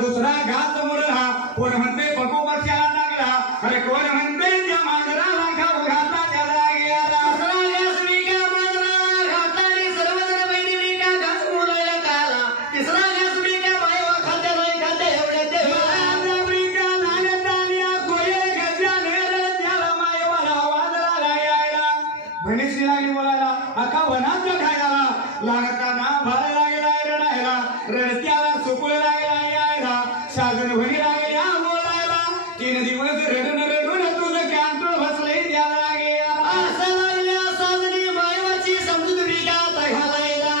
दुसरा घास मोडला कोण म्हणते बघू वर्षाला लागला अरे कोण म्हणते त्या मांजराला खाऊ घातला त्याला गेला दुसरा घास विका मांजराला घातला सर्वजण बहिणी विका घास मोडायला काला तिसरा घास विका बायवा खात्या नाही खात्या एवढ्या देवाला विका नागतालिया कोये गजाने त्याला मायवाला वाजला यायला बहिणीशी लागली बोलायला अका वनात खायला लागताना भार लागला रडायला रडत्याला सुकळ लागला साजन भरी लागल्या बोलायला 3 दिवस रडून रडून तुझं कांटो बसले त्याला गेला असं लागल्या साजनी मायवाची समजून विकात घालायला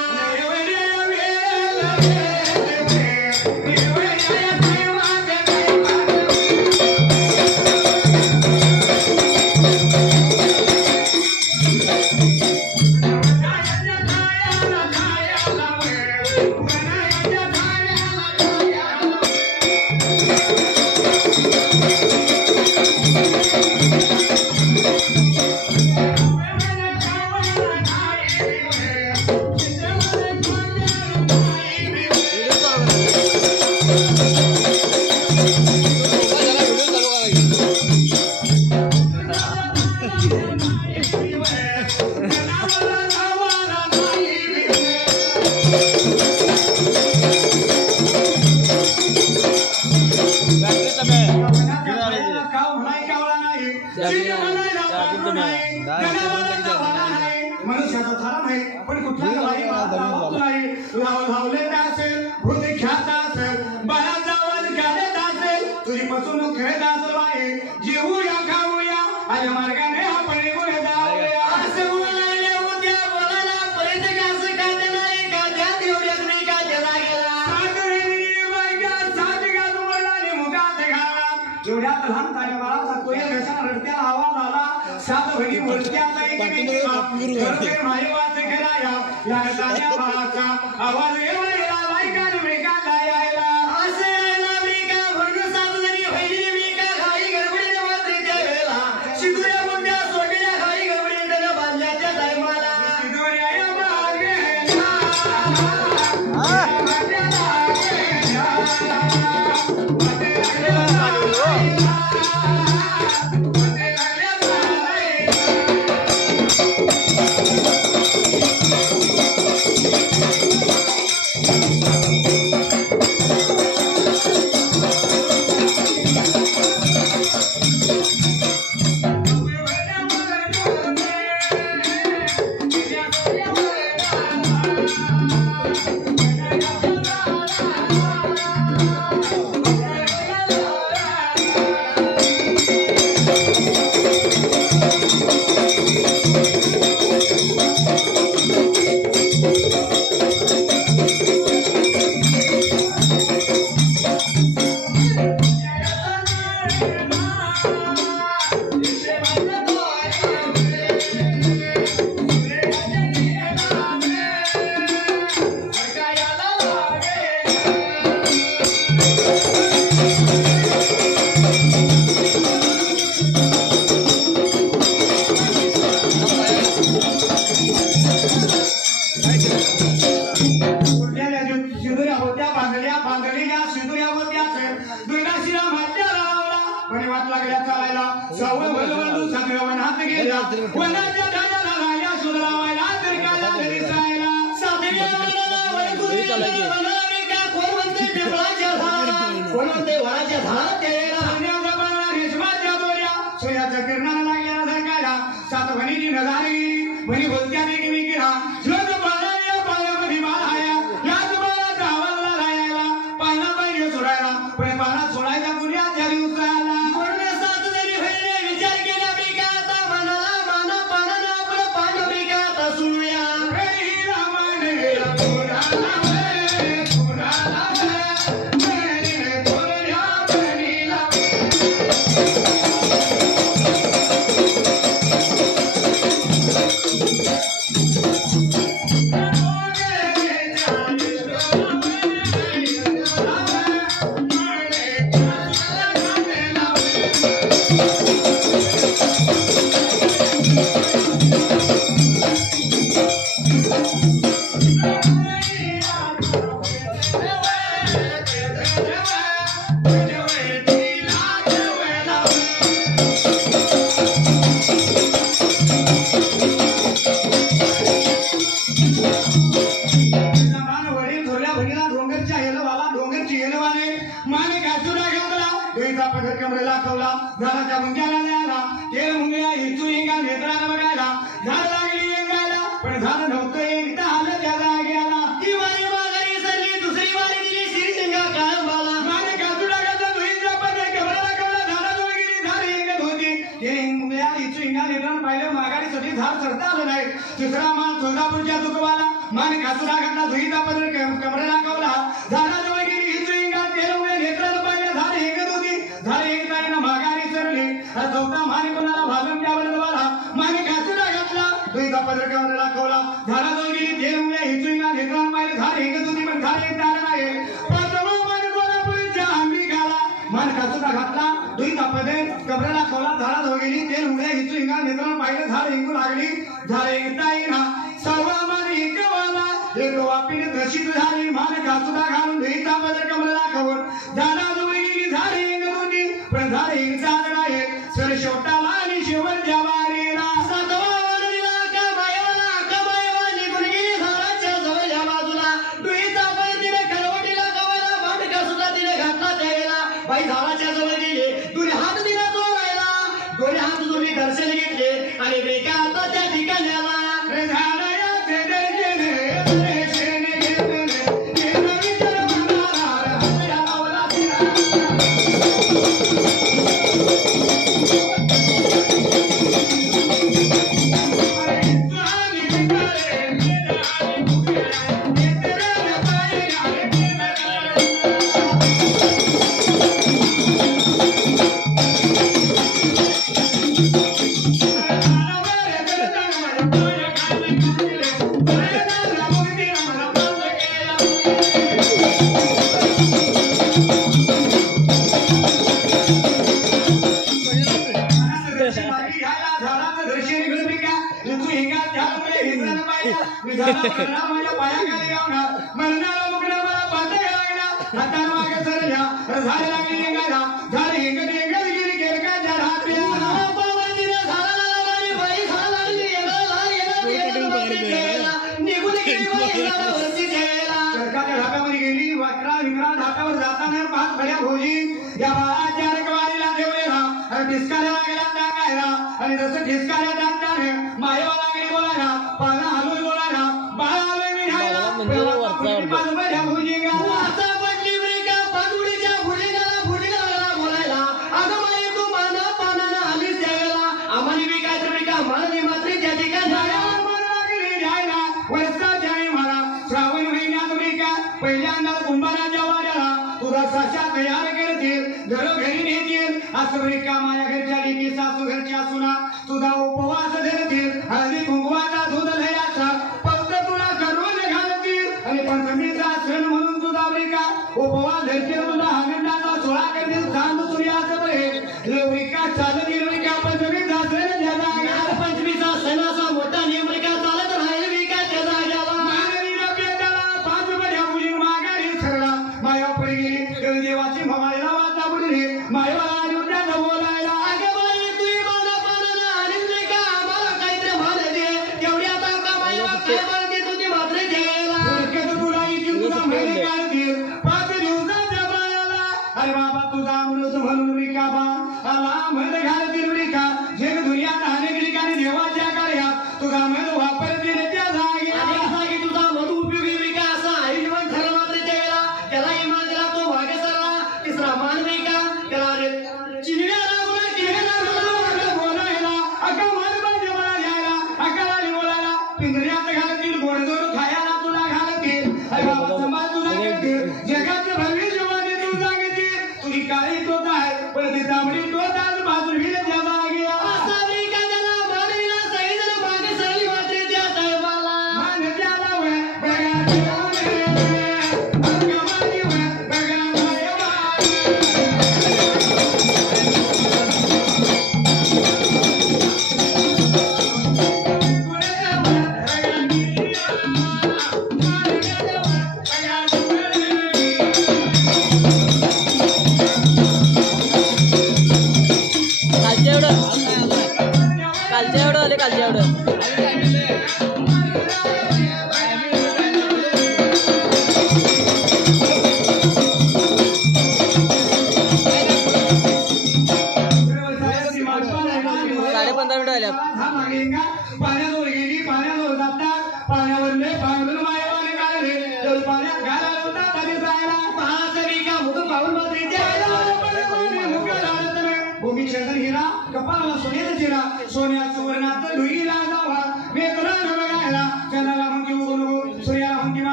मनुष्याचा थारा नाही पण कुठला लावलेला असेल भूती ख्यात असेल बाळाचा आवाज गाड्यात असेल तुझी फसवणूक खेळत असेल बाई जेवूया खाऊया आणि मार्गाने आपण निघून जाऊया असं बोलायला उद्या बोलायला पर्यटक असं खाते नाही खात्यात एवढ्याच मी खात्याला गेला सात गाज बोलला मुगात घाला एवढ्यात लहान ताऱ्या बाळाचा कोया घशाला रडत्याला आवाज आला सात भणी बोलत्या मायवाच कराया या ताऱ्या बाळाचा आवाज एवढा लायकान वेगाला यायला असे यायला वेगा म्हणून सात जणी बहिणी वेगा घाई गडबडीने वाजले त्यावेळेला शिदुऱ्या मुंड्या सोडल्या घाई गडबडीने बांधल्याच्या टायमाला शिदुऱ्या बागेला वनाच्या ढगाला लागल्या शोध लावायला तरी काय म्हणे बोलत्याने की मी किरा श्लोक पाळाया पायामध्ये माळाया याच मला गावाला राहायला पाना पाहिजे सोडायला पण पाना सोडायचा पुण्या झाली उचलायला म्हणून सात जरी होईल विचार केला मी का आता मनाला माना पाना आपण पान मी का आता सुरूया झाडाच्या मुंग्याला न्यायला ते मुंग्या हिचू इंगा नेत्राला बघायला झाड लागली इंगायला पण झाड नव्हतं एकदा आलं त्या जाग्याला ती वारी माघारी सरली दुसरी वारी दिली शिरशिंगा काळंबाला माने काजूला घातला धुईचा पदर कमळाला कमळा झाडाजवळ गेली झाड इंगत होती ते मुंग्या हिचू इंगा नेत्राला पाहिलं माघारी सगळी झाड चढता आलं नाही तिसरा मान तुळजापूरच्या तुकवाला माने काजूला घातला धुईचा पदर कमळाला कवला झाडाजवळ गेली हिचू इंगा ते मुंग्या नेत्राला पाहिलं झाड इंगत होती झाड एकदा माघारी चौथा माने कोणाला भालून त्यावर दबाला माने घासूला घातला दुईचा पदर केवढा दाखवला झाडाजवळ गेली ते मुळे हिचुईना नेत्रान पाहिलं झाड एकच होती पण झाड एक झालं नाही पाचवा मान कोल्हापुरीच्या आंबी घाला मान घासूला घातला दुईचा पदर कमरेला खोला झाडाजवळ गेली ते मुळे हिचुईना नेत्रान पाहिलं झाड एकू लागली झाड एकता येईना सहावा मान एकवाला एक वापीने दर्शित झाली मान घासूला घालून दुईचा पदर कमरेला खाऊन झाडाजवळ गेली झाड एकच होती पण झाड एक झालं नाही सर शेवटाला आणि शेवटच्या वारीला सातवा वारीला कमायवाला निघून गेली झाडाच्या जवळच्या बाजूला डुईचा पाय तिने खरवटीला कवायला भांडका सुद्धा तिने घातला त्यावेळेला बाई झाडाच्या जवळ गेले दोन्ही हात तिला जोडायला दोन्ही हात जोडून दर्शन घेतले आणि बेका आता त्या ठिकाणी आला माझ्या पायाखाली गावणार मरणाला मुकणं मला पाहता लागला हाताला मागे सरल्या झाड लागली इंगायला झाड इंगत इंगत गेली गेरकाच्या रात्र्या पावतीला झाडाला लागली बाई झाड लागली निघून गेली वरती ठेवायला सरकारच्या ढाकामध्ये गेली वक्रा विक्रा ढाकावर जाताना पाच खड्या भोजी या बाळाच्या रकवारीला ठेवलेला ठिसकाऱ्या लागला टाकायला आणि जसं ठिसकाऱ्या टाकताना मायवा लागली बोलायला पाना हलून बोलायला बाळा आलोय मी घ्यायला माझ्या भुजिंगा आता पडली ब्रेका पादुडीच्या भुजिंगाला भुजिंगाला बोलायला अगं माई तू माना पानाला आलीच द्यायला आम्हाला बी काय तर ब्रेका मला मात्र त्या ठिकाणी जायला वरचा जाय मला श्रावण महिन्यात ब्रेका पहिल्यांदा कुंभाराच्या वाड्याला तुझा साशा तयार करतील घरोघरी नेतील असं ब्रेका माझ्या घरच्या लेकी सासू घरच्या सुना तुझा उपवास धरतील हळदी कुंकवाचा दूध लयाचा पक्त तुला करून घालतील आणि पंचमीचा सण म्हणून तुझा ब्रेका उपवास धरतील तुझा आनंदाचा सोहळा करतील चांद सूर्याचं बळे ब्रेका चालत येईल ब्रेका पंचमीचा सण ज्याचा पंचमीचा सण असा मोठा नियम ब्रेका चालत राहील ब्रेका त्या जाग्याला मानवीला पेटाला पाच बऱ्या मुली माघारी सरला माया पडी गेली देवाची मवायला वाचा बुडली मायवाला बोलायला अगं बाई तुझी मला पानाला आणि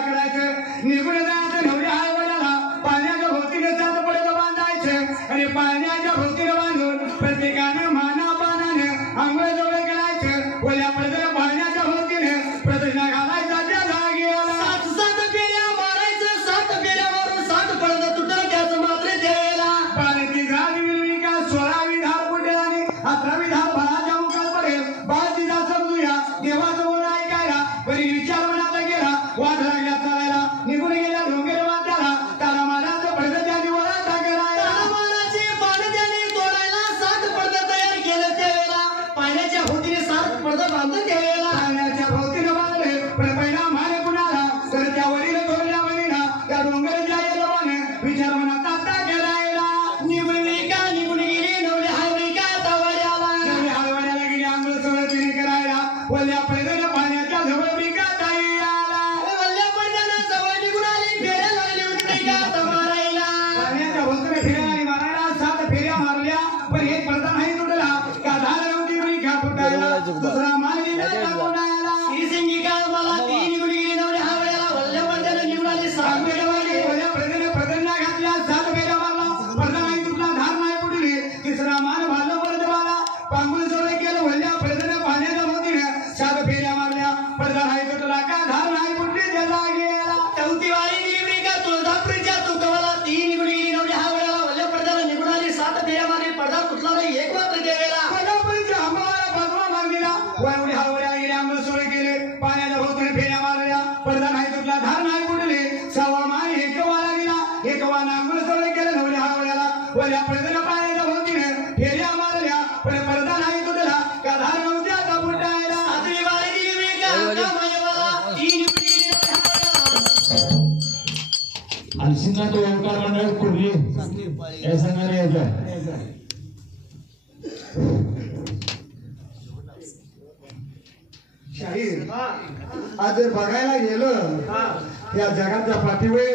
करायचं त्याला गेला चौथी वारी दिली का तुळजापूरच्या तुकवाला 3 गुणी नवल्या हावळ्याला वल्ल्या पडद्याला निघून आली 7 फेऱ्या मारली पडदा तुटला नाही एक मात्र गेला कोल्हापूरच्या हमाला भगवा मागलेला वळवडी हावळ्या गेल्या आंबळ सोळे केले पाण्याच्या भोवतीने फेऱ्या मारल्या पडदा नाही तुटला धार नाही बुडले सवा माय एकवाला गेला एकवाना आंबळ सोळे केले नवल्या हावळ्याला वळ्या पडद्याला पाण्याच्या भोवतीने फेऱ्या मारल्या पण पडदा नाही तुटला का धार नव्हत्या का बुडायला 7वी वारी दिली का कामयवाला 3 गुणी अलसिंगा तो ओंकार मंडळ कुर्ली या संघाने यायचं शाहीर आज जर बघायला गेलं या जगाच्या पाठीवर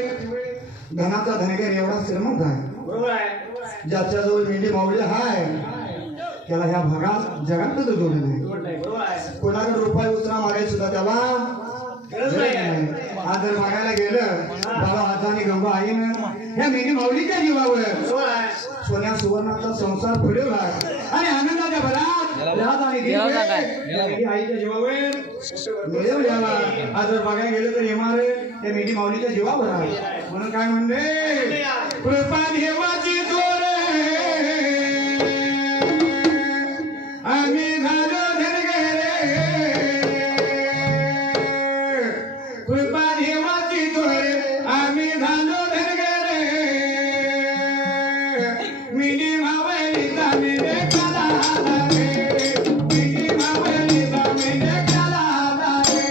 धनाचा धनगर एवढा श्रीमंत आहे ज्याच्याजवळ मेंढी मावळी हाय त्याला ह्या भागात जगात जोडले नाही कोणाकडे रुपये उचला मागायला सुद्धा त्याला आज जर बघायला गेलं बाबा हाताने गंगा आईनं ह्या मेंढी माऊलीच्या जीवावर सोन्या सुवर्णाचा संसार फुलवला आणि आनंदाच्या भरात आईच्या जीवावर मिळवल्याला आज जर बघायला गेलं तर येणारे त्या मेंढी माऊलीच्या जीवावर आहे म्हणून काय म्हणले कृपा देवाची जोर आम्ही झालो धनगरे कृपा देवाची जोर आम्ही झालो धनगरे मिनी मावळीचा मेंढे काला रे मिनी मावळीचा मेंढे काला रे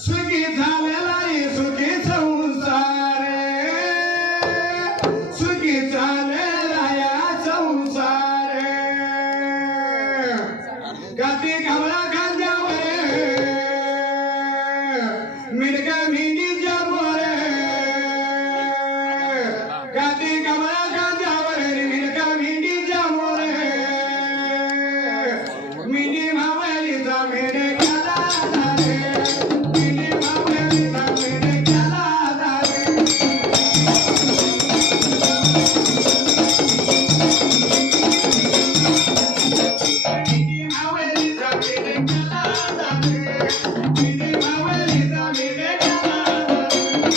सुखी झालेला सुखी संसार सुखी झालेला संसार कधी कमळा खांद्यावर मिरका मिनीच्या मोर कधी कमळा खांद्यावर मिरका मिनीच्या मोर मिनी मावळीचा मेढे काला रे मिनी मावळीचा मेढे काला रे मिनी मावळीचा मेढे काला रे मिनी मावळीचा मेढे काला रे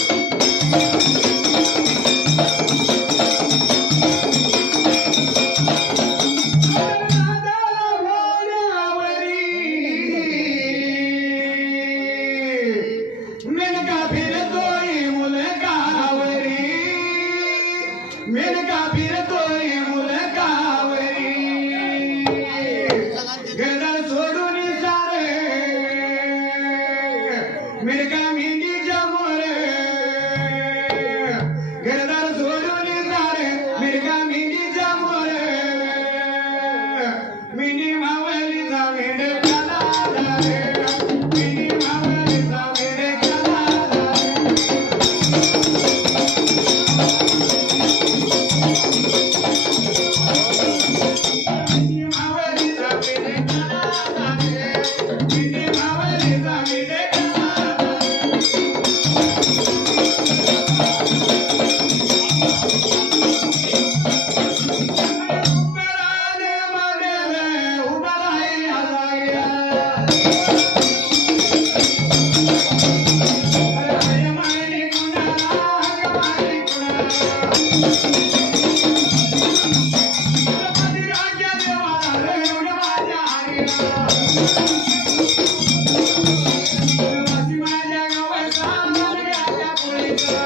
मेनका फिरतोय मुलगावरी मेनका फिरतोय मुलगावरी गदर सोडून सारे मेनका मेंढीच्या मोरे गदर सोडून सारे मेनका मेंढीच्या मोरे मिनी मावळीचा मेंढे काला रे मिनी मावळीचा मेंढे काला रे मिनी मावळीचा मेंढे काला रे मिनी मावळीचा मेंढे काला रे उबराने मनेले उबराई आलाया अरे मारी कुणा मारी कुणा पती राजा देवाला रे उड्या माझ्या हरीला वासी माझ्या गावाचा राजा कोळीचा